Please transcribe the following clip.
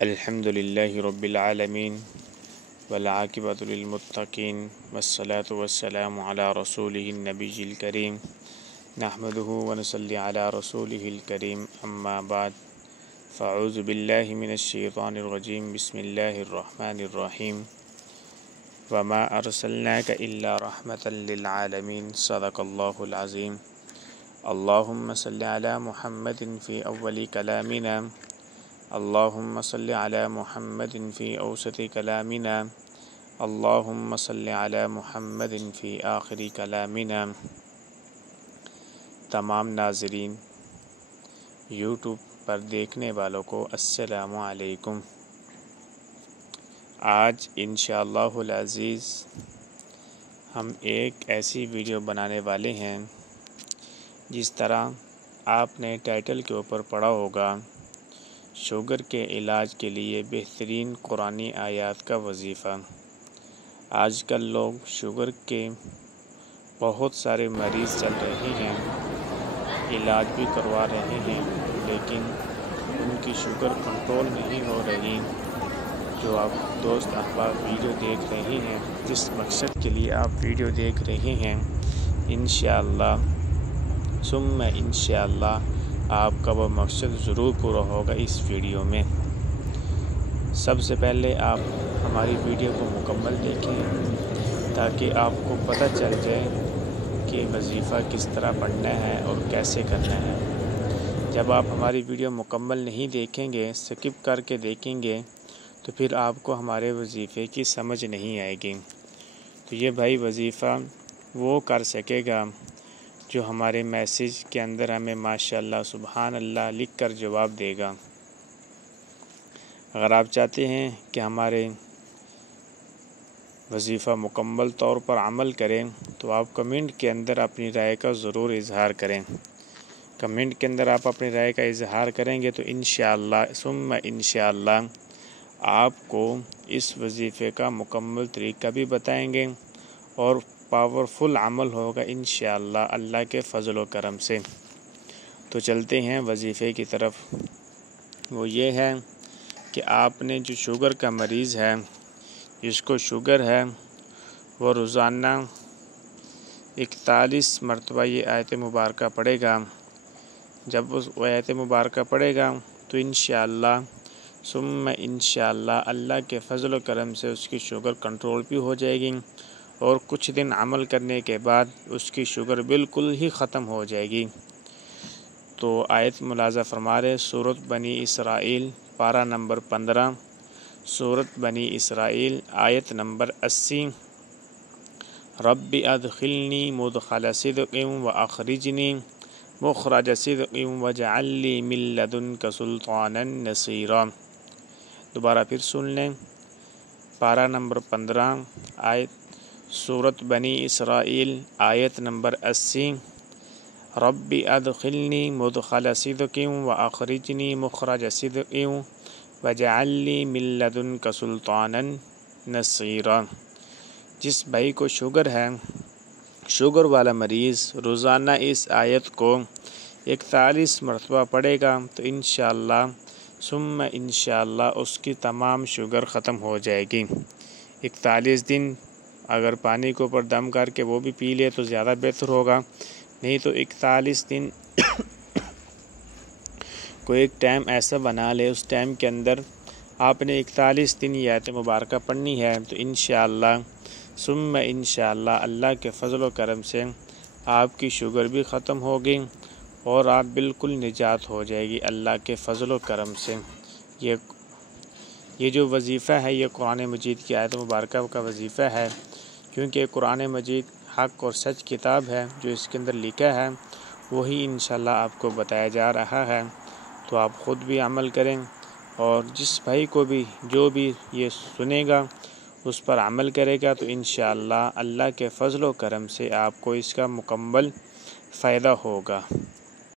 الحمد لله رب العالمين والعاقبة للمتقين والصلاة والسلام على رسوله النبي الكريم نحمده ونصلي على رسوله الكريم أما بعد فأعوذ بالله من الشيطان الرجيم بسم الله الرحمن الرحيم وما أرسلناك إلا رحمة للعالمين صدق الله العظيم اللهم صل على محمد في أول كلامنا اللهم صل على محمد في أوسط كلامنا اللهم صل على محمد في آخر كلامنا۔ تمام ناظرین یوٹیوب پر دیکھنے والوں کو السلام علیکم۔ آج انشاءاللہ العزیز ہم ایک ایسی ویڈیو بنانے والے ہیں جس طرح آپ نے ٹائٹل کے اوپر پڑھا ہوگا، شوگر کے علاج کے لیے بہترین قرآنی آیات کا وظیفہ۔ آج کل لوگ شوگر کے بہت سارے مریض چل رہے ہیں، علاج بھی کروا رہے ہیں، لیکن ان کی شوگر کنٹرول نہیں ہو رہی۔ جو آپ دوست احباب ویڈیو دیکھ رہے ہیں، جس مقصد کے لیے آپ ویڈیو دیکھ رہے ہیں، انشاءاللہ ثم انشاءاللہ آپ کا وہ مقصد ضرور پورا ہوگا اس ویڈیو میں۔ سب سے پہلے آپ ہماری ویڈیو کو مکمل دیکھیں تاکہ آپ کو پتہ چل جائے کہ وظیفہ کس طرح پڑھنا ہے اور کیسے کرنا ہے۔ جب آپ ہماری ویڈیو مکمل نہیں دیکھیں گے، سکپ کر کے دیکھیں گے، تو پھر آپ کو ہمارے وظیفے کی سمجھ نہیں آئے گی۔ تو یہ بھائی وظیفہ وہ کر سکے گا جو ہمارے میسیج کے اندر ہمیں ماشاءاللہ سبحان اللہ لکھ کر جواب دے گا۔ اگر آپ چاہتے ہیں کہ ہمارے وظیفہ مکمل طور پر عمل کریں تو آپ کمنٹ کے اندر اپنی رائے کا ضرور اظہار کریں۔ کمنٹ کے اندر آپ اپنی رائے کا اظہار کریں گے تو انشاءاللہ ثم انشاءاللہ آپ کو اس وظیفے کا مکمل طریقہ بھی بتائیں گے اور پاورفل عمل ہوگا انشاءاللہ اللہ کے فضل و کرم سے۔ تو چلتے ہیں وظیفے کی طرف۔ وہ یہ ہے کہ آپ نے جو شوگر کا مریض ہے، جس کو شوگر ہے، وہ روزانہ 41 مرتبہ یہ آیت مبارکہ پڑھے گا۔ جب وہ آیت مبارکہ پڑھے گا تو انشاءاللہ ثم انشاءاللہ اللہ کے فضل و کرم سے اس کی شوگر کنٹرول بھی ہو جائے گی اور کچھ دن عمل کرنے کے بعد اس کی شوگر بالکل ہی ختم ہو جائے گی۔ تو آیت ملاحظہ فرما رہے، سورۃ بنی اسرائیل پارہ نمبر 15، سورۃ بنی اسرائیل آیت نمبر 80۔ رب ادخلنی مدخل صدق واخرجنی مخرج صدق واجعل لی من لدنک سلطانا نصیرا۔ دوبارہ پھر سن لیں، پارہ نمبر 15 آیت سورۃ بنی اسرائیل آیت نمبر 80۔ رب ادخلنی مدخل صدق واخرجنی مخرج صدق واجعل لی من لدنک سلطانا نصیرا۔ جس بھائی کو شوگر ہے، شوگر والا مریض روزانہ اس آیت کو 41 مرتبہ پڑھے گا تو انشاءاللہ ثم انشاءاللہ اس کی تمام شوگر ختم ہو جائے گی۔ 41 دن اگر پانی کے اوپر دم کر کے وہ بھی پی لے تو زیادہ بہتر ہوگا، نہیں تو 41 دن کو ایک ٹائم ایسا بنا لے، اس ٹائم کے اندر آپ نے 41 دن یہ آیت مبارکہ پڑھنی ہے تو انشاءاللہ ثم انشاءاللہ اللہ کے فضل و کرم سے آپ کی شوگر بھی ختم ہوگی اور آپ بالکل نجات ہو جائے گی اللہ کے فضل و کرم سے۔ یہ جو وظیفہ ہے یہ قرآن مجید کی آیت مبارکہ کا وظیفہ ہے، کیونکہ قرآن مجید حق اور سچ کتاب ہے۔ جو اس کے اندر لکھا ہے وہی انشاءاللہ آپ کو بتایا جا رہا ہے، تو آپ خود بھی عمل کریں اور جس بھائی کو بھی جو بھی یہ سنے گا اس پر عمل کرے گا تو انشاءاللہ اللہ کے فضل و کرم سے آپ کو اس کا مکمل فائدہ ہوگا۔